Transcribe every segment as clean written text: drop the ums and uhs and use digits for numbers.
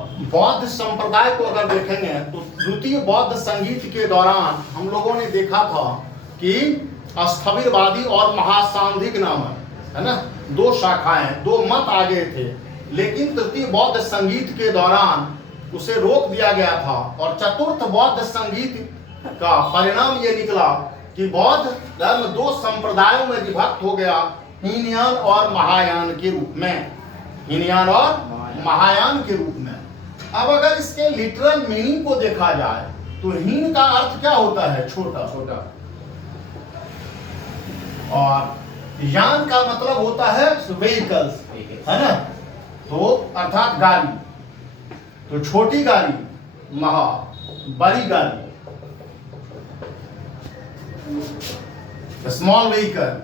अब बौद्ध संप्रदाय को अगर देखेंगे तो द्वितीय बौद्ध संगीत के दौरान हम लोगों ने देखा था कि स्थविरवादी और महासांधिक नामक, है ना, दो शाखाएं, दो मत आ गए थे। लेकिन तृतीय बौद्ध संगीत के दौरान उसे रोक दिया गया था और चतुर्थ बौद्ध संगीत का परिणाम ये निकला कि बौद्ध धर्म दो संप्रदायों में विभक्त हो गया, हीनयान और महायान के रूप में, हीनयान और महायान के रूप में। अब अगर इसके लिटरल मीनिंग को देखा जाए तो हीन का अर्थ क्या होता है? छोटा छोटा, और यान का मतलब होता है व्हीकल्स, है ना, तो अर्थात गाड़ी। तो छोटी गाड़ी महा, बड़ी गाड़ी small vehicle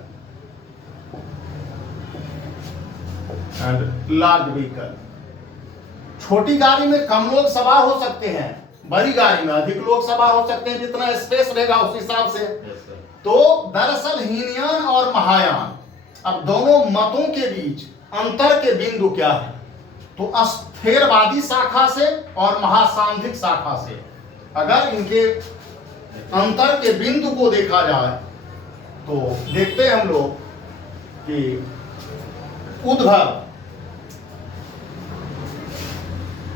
and large vehicle. छोटी गाड़ी में कम लोग सवार हो सकते हैं, बड़ी गाड़ी में अधिक लोग सवार हो सकते हैं, जितना स्पेस रहेगा उस हिसाब से। तो दरअसल हीनयान और महायान, अब दोनों मतों के बीच अंतर के बिंदु क्या है? तो स्थैर्यवादी शाखा से और महासांधिक शाखा से अगर इनके अंतर के बिंदु को देखा जाए तो देखते हैं हम लोग कि उद्भव,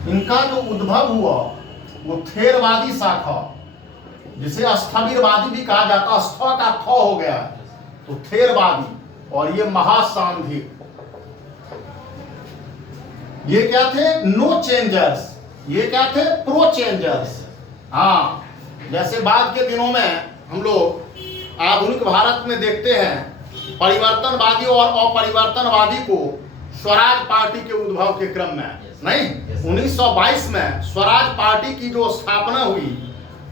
इनका जो उद्भव हुआ वो थेरवादी शाखा, जिसे स्थविरवादी भी कहा जाता, स्थ का थ हो गया, तो थेरवादी, और ये महासांधिक। ये क्या थे? नो चेंजर्स, ये क्या थे? Pro changers. हाँ, जैसे बाद के दिनों में हम लोग आधुनिक भारत में देखते हैं परिवर्तनवादी और अपरिवर्तनवादी को स्वराज पार्टी के उद्भव के क्रम में, नहीं, 1922 में स्वराज पार्टी की जो स्थापना हुई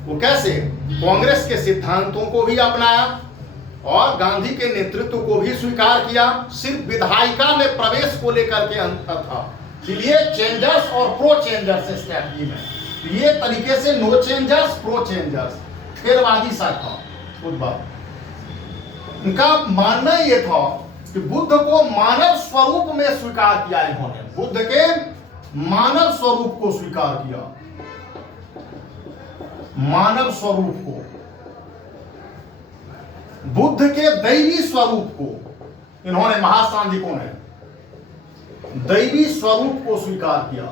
वो कैसे? कांग्रेस के सिद्धांतों को भी अपनाया और गांधी के नेतृत्व को भी स्वीकार किया, सिर्फ विधायिका में प्रवेश को लेकर के अंतर था। इसलिए चेंजर्स और प्रो चेंजर्स स्ट्रैटेजी में तो ये तरीके से नो चेंजर्स, प्रो चेंजर्स, थेरवादी शाखा उद्भव। इनका मानना ये था कि बुद्ध को मानव स्वरूप में स्वीकार किया इन्होंने, बुद्ध के मानव स्वरूप को स्वीकार किया, मानव स्वरूप को, बुद्ध के दैवी स्वरूप को इन्होंने, महासांधिकों ने दैवी स्वरूप को स्वीकार किया।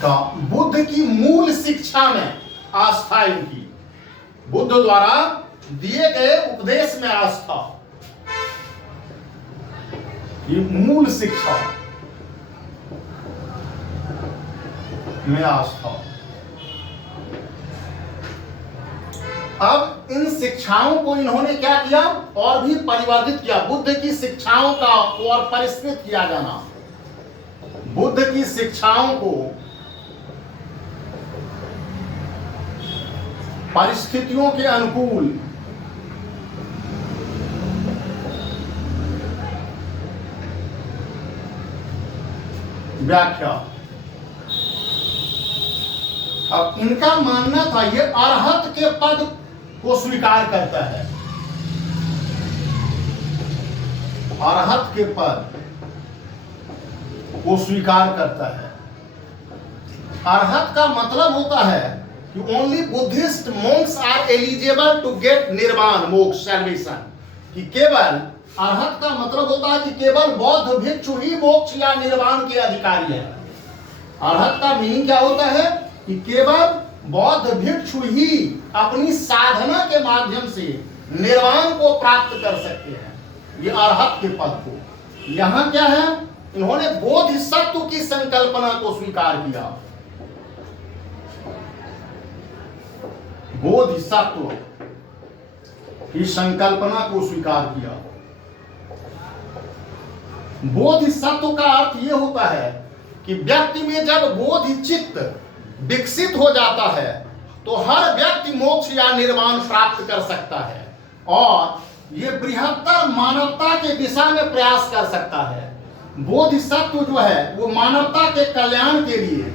का बुद्ध की मूल शिक्षा में आस्था इनकी, बुद्ध द्वारा दिए गए उपदेश में आस्था, ये मूल शिक्षा में आस्था। अब इन शिक्षाओं को इन्होंने क्या किया? और भी परिवर्धित किया। बुद्ध की शिक्षाओं का और परिष्कृत किया जाना, बुद्ध की शिक्षाओं को परिस्थितियों के अनुकूल व्याख्या। अब इनका मानना था ये अरहत के पद को स्वीकार करता है, अरहत के पद को स्वीकार करता है। अरहत का मतलब होता है कि only Buddhist monks are eligible to get निर्वाण मोक्ष सैल्वेशन, कि केवल, अरहत का मतलब होता है कि केवल बौद्ध भिक्षु ही मोक्ष या निर्वाण के अधिकारी हैं। अरहत का मीनिंग क्या होता है? कि केवल बौद्ध भिक्षु ही अपनी साधना के माध्यम से निर्वाण को प्राप्त कर सकते हैं, ये अरहत के पद को। यहां क्या है? इन्होंने बोधिसत्व की संकल्पना को स्वीकार किया, बोधिसत्व की संकल्पना को स्वीकार किया। बोधिसत्व का अर्थ यह होता है कि व्यक्ति में जब बोधिचित्त विकसित हो जाता है तो हर व्यक्ति मोक्ष या निर्वाण प्राप्त कर सकता है और ये बृहत्तर मानवता के दिशा में प्रयास कर सकता है। बोधिसत्व जो है वो मानवता के कल्याण के लिए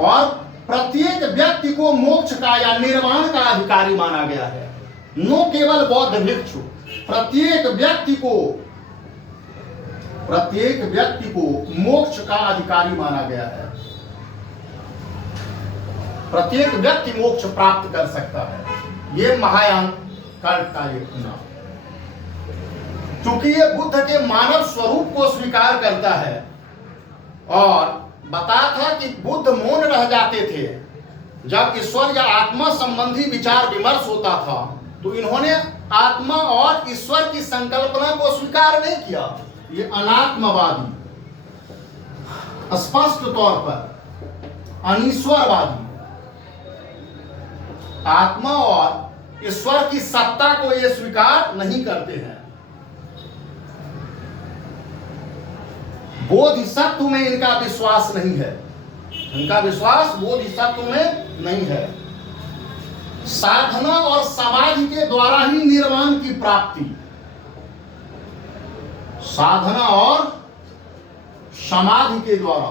और प्रत्येक व्यक्ति को मोक्ष का या निर्वाण का अधिकारी माना गया है। न केवल बौद्ध भिक्षु, प्रत्येक व्यक्ति को मोक्ष का अधिकारी माना गया है। प्रत्येक व्यक्ति मोक्ष प्राप्त कर सकता है। ये महायान कल्ट का एक नाम, क्योंकि ये बुद्ध के मानव स्वरूप को स्वीकार करता है और बताया था कि बुद्ध मौन रह जाते थे जब ईश्वर या आत्मा संबंधी विचार विमर्श होता था, तो इन्होंने आत्मा और ईश्वर की संकल्पना को स्वीकार नहीं किया। ये अनात्मवादी, स्पष्ट तौर पर अनीश्वरवादी, आत्मा और ईश्वर की सत्ता को ये स्वीकार नहीं करते हैं। बोधिसत्व में इनका विश्वास नहीं है, इनका विश्वास बोधिसत्व में नहीं है। साधना और समाधि के द्वारा ही निर्वाण की प्राप्ति, साधना और समाधि के द्वारा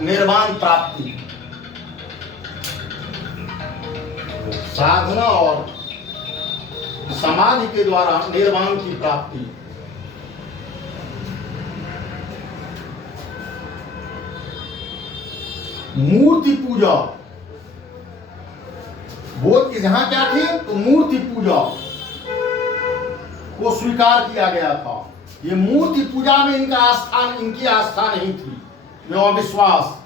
निर्वाण प्राप्ति, साधना और समाधि के द्वारा निर्वाण की प्राप्ति। मूर्ति पूजा, बोध की जहां क्या थी, तो मूर्ति पूजा को स्वीकार किया गया था। ये मूर्ति पूजा में इनकी आस्था नहीं थी, ये अविश्वास।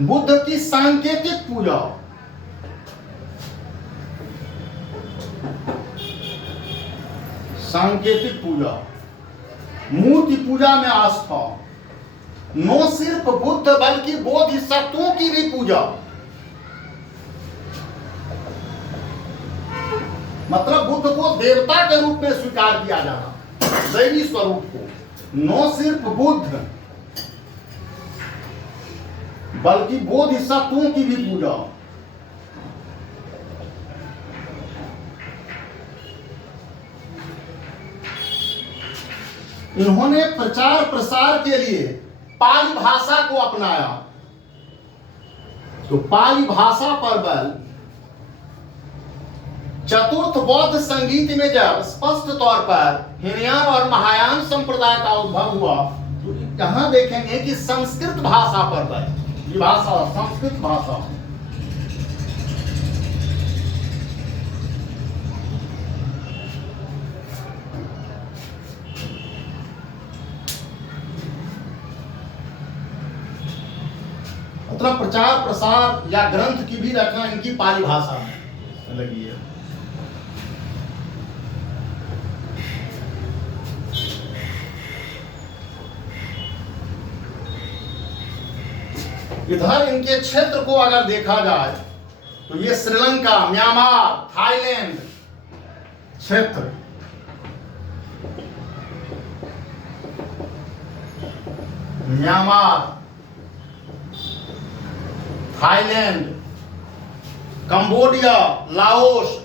बुद्ध की सांकेतिक पूजा, सांकेतिक पूजा, मूर्ति पूजा में आस्था, न सिर्फ बुद्ध बल्कि बोधिसत्वों की भी पूजा। मतलब बुद्ध को देवता के रूप में स्वीकार किया जाना, दैवी स्वरूप को। न सिर्फ बुद्ध बल्कि बोधिसत्वों की भी पूजा। इन्होंने प्रचार प्रसार के लिए पाली भाषा को अपनाया। तो पाली भाषा पर बल चतुर्थ बौद्ध संगीत में जब स्पष्ट तौर पर हीनयान और महायान संप्रदाय का उद्भव हुआ, तो यहां देखेंगे कि संस्कृत भाषा पर बल, ये भाषा संस्कृत भाषा, मतलब प्रचार प्रसार या ग्रंथ की भी रचना इनकी पाली भाषा में लगी है। इधर इनके क्षेत्र को अगर देखा जाए तो ये श्रीलंका, म्यांमार, थाईलैंड क्षेत्र, म्यांमार, थाईलैंड, कंबोडिया, लाओस,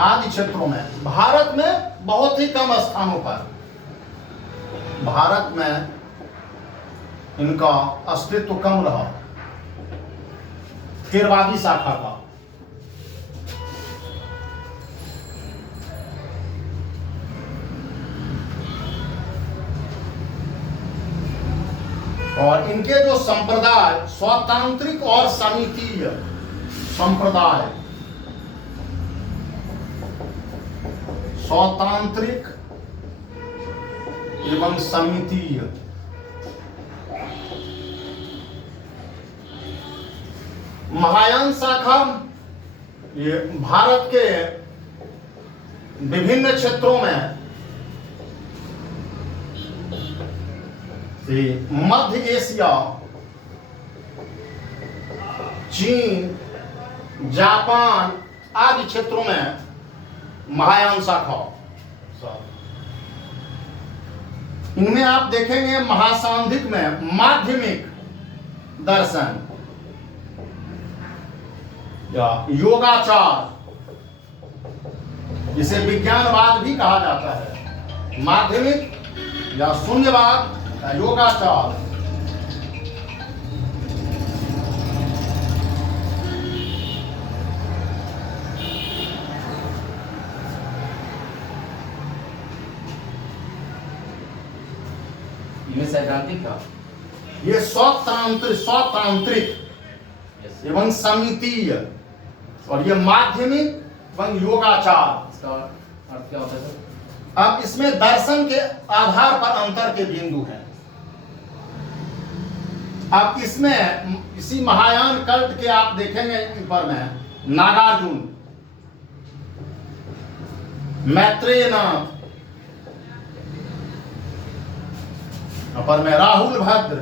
आदि क्षेत्रों में। भारत में बहुत ही कम स्थानों पर, भारत में इनका अस्तित्व कम रहा, थेरवादी शाखा का। और इनके जो संप्रदाय स्वतांत्रिक और समितीय संप्रदाय, स्वतांत्रिक एवं समितीय, महायान शाखा ये भारत के विभिन्न क्षेत्रों में मध्य एशिया, चीन, जापान आदि क्षेत्रों में महायान शाखा। इनमें आप देखेंगे महासांधिक में माध्यमिक दर्शन या योगाचार, जिसे विज्ञानवाद भी कहा जाता है, माध्यमिक या शून्यवाद, योगाचार। सैद्धांतिक था। ये स्वतांत्रिक एवं समितीय, और ये माध्यमिक एवं योगाचार। इसका अर्थ क्या होता है सर? अब इसमें दर्शन के आधार पर अंतर के बिंदु हैं। अब इसमें इसी महायान कल्ट के आप देखेंगे ऊपर में नागार्जुन, मैत्रेयनाथ, ऊपर में राहुल भद्र,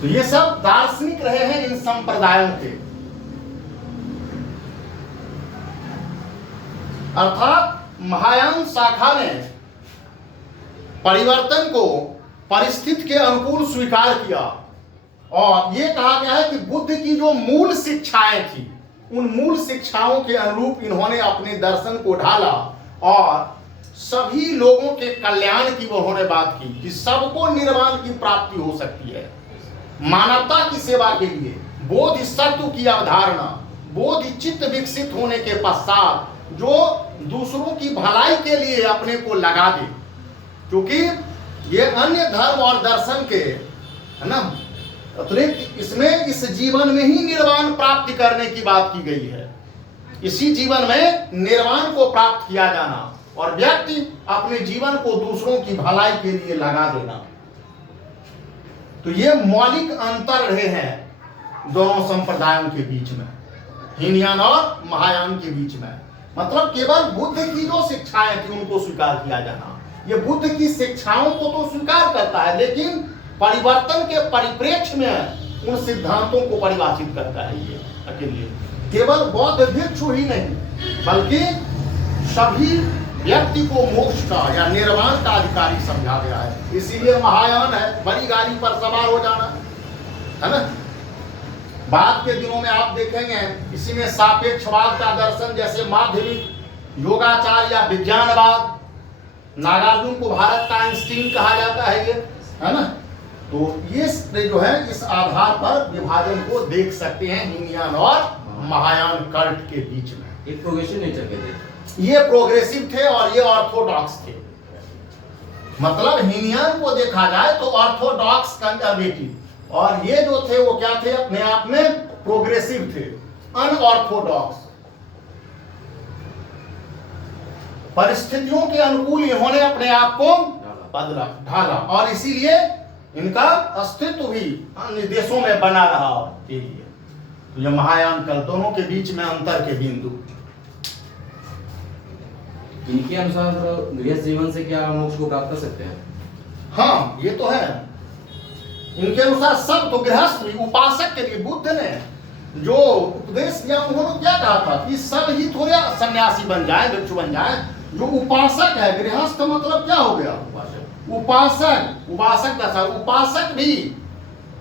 तो ये सब दार्शनिक रहे हैं इन संप्रदायों के। अर्थात महायान शाखा ने परिवर्तन को परिस्थिति के अनुकूल स्वीकार किया, और यह कहा गया है कि बुद्ध की जो मूल शिक्षाएं थी, उन मूल शिक्षाओं के अनुरूप इन्होंने अपने दर्शन को ढाला, और सभी लोगों के कल्याण की उन्होंने बात की कि सबको निर्वाण की प्राप्ति हो सकती है। मानवता की सेवा के लिए बोधिसत्व की अवधारणा, बोधि चित्त विकसित होने के पश्चात जो दूसरों की भलाई के लिए अपने को लगा दे, क्योंकि ये अन्य धर्म और दर्शन के, है ना, अतिरिक्त इसमें इस जीवन में ही निर्वाण प्राप्ति करने की बात की गई है। इसी जीवन में निर्वाण को प्राप्त किया जाना और व्यक्ति अपने जीवन को दूसरों की भलाई के लिए लगा देना। तो ये मौलिक अंतर रहे हैं दोनों संप्रदायों के बीच में, हीनयान और महायान के बीच में। मतलब केवल बुद्ध की जो शिक्षाएं थी उनको स्वीकार किया जाना, ये बुद्ध की शिक्षाओं को तो स्वीकार करता है, लेकिन परिवर्तन के परिप्रेक्ष्य में उन सिद्धांतों को परिभाषित करता है। ये अकेले केवल बौद्ध भिक्षु ही नहीं, बल्कि सभी व्यक्ति को मोक्ष का या निर्वाण का अधिकारी समझा गया है। इसीलिए महायान है बड़ी गाड़ी पर सवार हो जाना, है ना। बाद के दिनों में आप देखेंगे इसी में सापेक्षवाद का दर्शन, जैसे माध्यमिक योगाचार या विज्ञानवाद, नागार्जुन को भारत का आइंस्टीन कहा जाता है, ये है ना। तो ये जो है इस आधार पर विभाजन को देख सकते हैं हीनयान और महायान कल्ट के बीच में। एक प्रोग्रेसिव नेचर के थे, ये प्रोग्रेसिव थे और ये ऑर्थोडॉक्स थे। मतलब हीनयान को देखा जाए तो ऑर्थोडॉक्स कंजर्वेटिव, और ये जो थे वो क्या थे, अपने आप में प्रोग्रेसिव थे, अनऑर्थोडॉक्स। परिस्थितियों के अनुकूल इन्होंने अपने आप को बदला, ढाला, और इसीलिए इनका अस्तित्व भी अन्य देशों में बना रहा के लिए। तो ये महायान कल दोनों के बीच में अंतर के बिंदु। इनके अनुसार गृहस्थ जीवन से क्या मोक्ष को प्राप्त कर सकते हैं? हाँ, ये तो है। इनके अनुसार सब तो गृहस्थ भी, उपासक के लिए बुद्ध ने जो उपदेश दिया, उन्होंने क्या कहा था कि सब ही थोड़े सन्यासी बन जाए, भिक्षु बन जाए। जो उपासक है, गृहस्थ मतलब क्या हो गया, उपासक दशा, उपासक भी।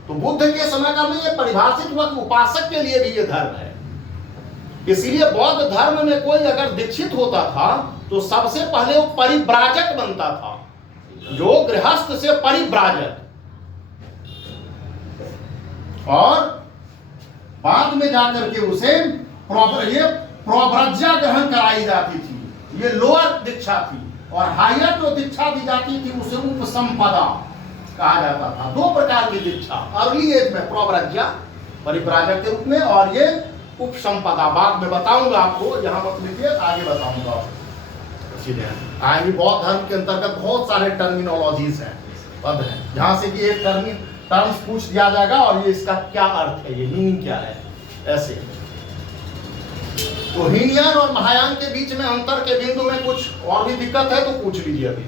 तो बुद्ध के समय का में ये परिभाषित हुआ कि उपासक के लिए भी ये धर्म है। इसीलिए बौद्ध धर्म में कोई अगर दीक्षित होता था तो सबसे पहले वो परिव्राजक बनता था, जो गृहस्थ से परिव्राजक, और बाद में जाकर के उसे प्रव्रज्या ग्रहण कराई जाती थी। ये लोअर दीक्षा थी, और हायर जो दीक्षा दी जाती थी उसे उपसंपदा कहा जाता था। दो प्रकार की दीक्षा, अर्ली एज में प्रव्रज्या परिव्राजक के रूप में, और ये उपसंपदा। बाद में बताऊंगा आपको, यहाँ मत लिखिए, आगे बताऊंगा। आगे बौद्ध धर्म के अंतर्गत बहुत सारे टर्मिनोलॉजीज हैं, पद हैं, जहां से कि एक टर्म्स पूछ दिया जाएगा और ये इसका क्या अर्थ है, ये मीनिंग क्या है, ऐसे। तो हीनयान और महायान के बीच में अंतर के बिंदु में कुछ और भी दिक्कत है तो पूछ लीजिए अभी।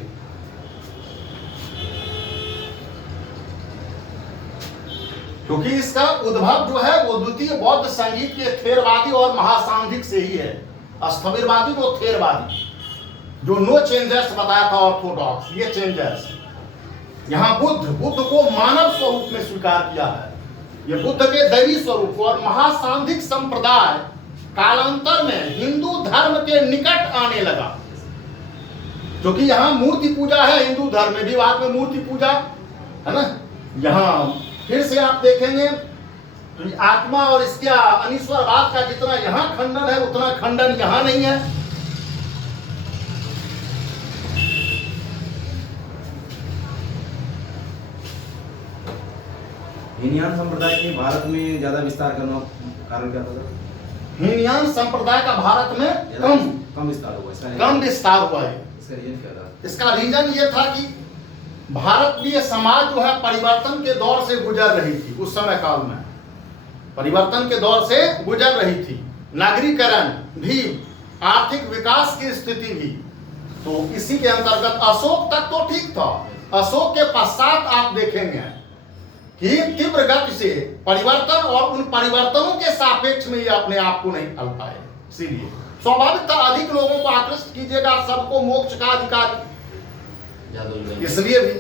क्योंकि इसका उद्भव जो है वो द्वितीय बौद्ध संगीत के थेरवादी और महासांधिक से ही है। स्थविरवादी वो थेरवादी, जो नो चेंजर्स बताया था ऑर्थोडॉक्स, ये चेंजर्स। यहाँ बुद्ध को मानव स्वरूप में स्वीकार किया है, ये बुद्ध के दैवी स्वरूप। और महासांधिक संप्रदाय कालांतर में हिंदू धर्म के निकट आने लगा, क्योंकि यहाँ मूर्ति पूजा है हिंदू धर्म में भी, बाद में मूर्ति पूजा है ना। यहाँ फिर से आप देखेंगे तो आत्मा और इसके अनीश्वरवाद का जितना यहाँ खंडन है उतना खंडन यहाँ नहीं है। हीनयान संप्रदाय के भारत में ज्यादा विस्तार करना कारण क्या था? हीनयान संप्रदाय का भारत में कम विस्तार हुआ, इसका कम विस्तार हुआ है। इसका रीजन क्या था? इसका रीजन ये था कि भारतीय समाज जो है परिवर्तन के दौर से गुजर रही थी। उस समय काल में परिवर्तन के दौर से गुजर रही थी, नागरीकरण भी, आर्थिक विकास की स्थिति भी। तो इसी के अंतर्गत अशोक तक तो ठीक था, अशोक के पश्चात आप देखेंगे कि तीव्र गति से परिवर्तन और उन परिवर्तनों के सापेक्ष में ये अपने आप को नहीं ढल पाए। इसीलिए स्वाभाविक था, अधिक लोगों को आकृष्ट कीजिएगा, सबको मोक्ष का अधिकार, इसलिए भी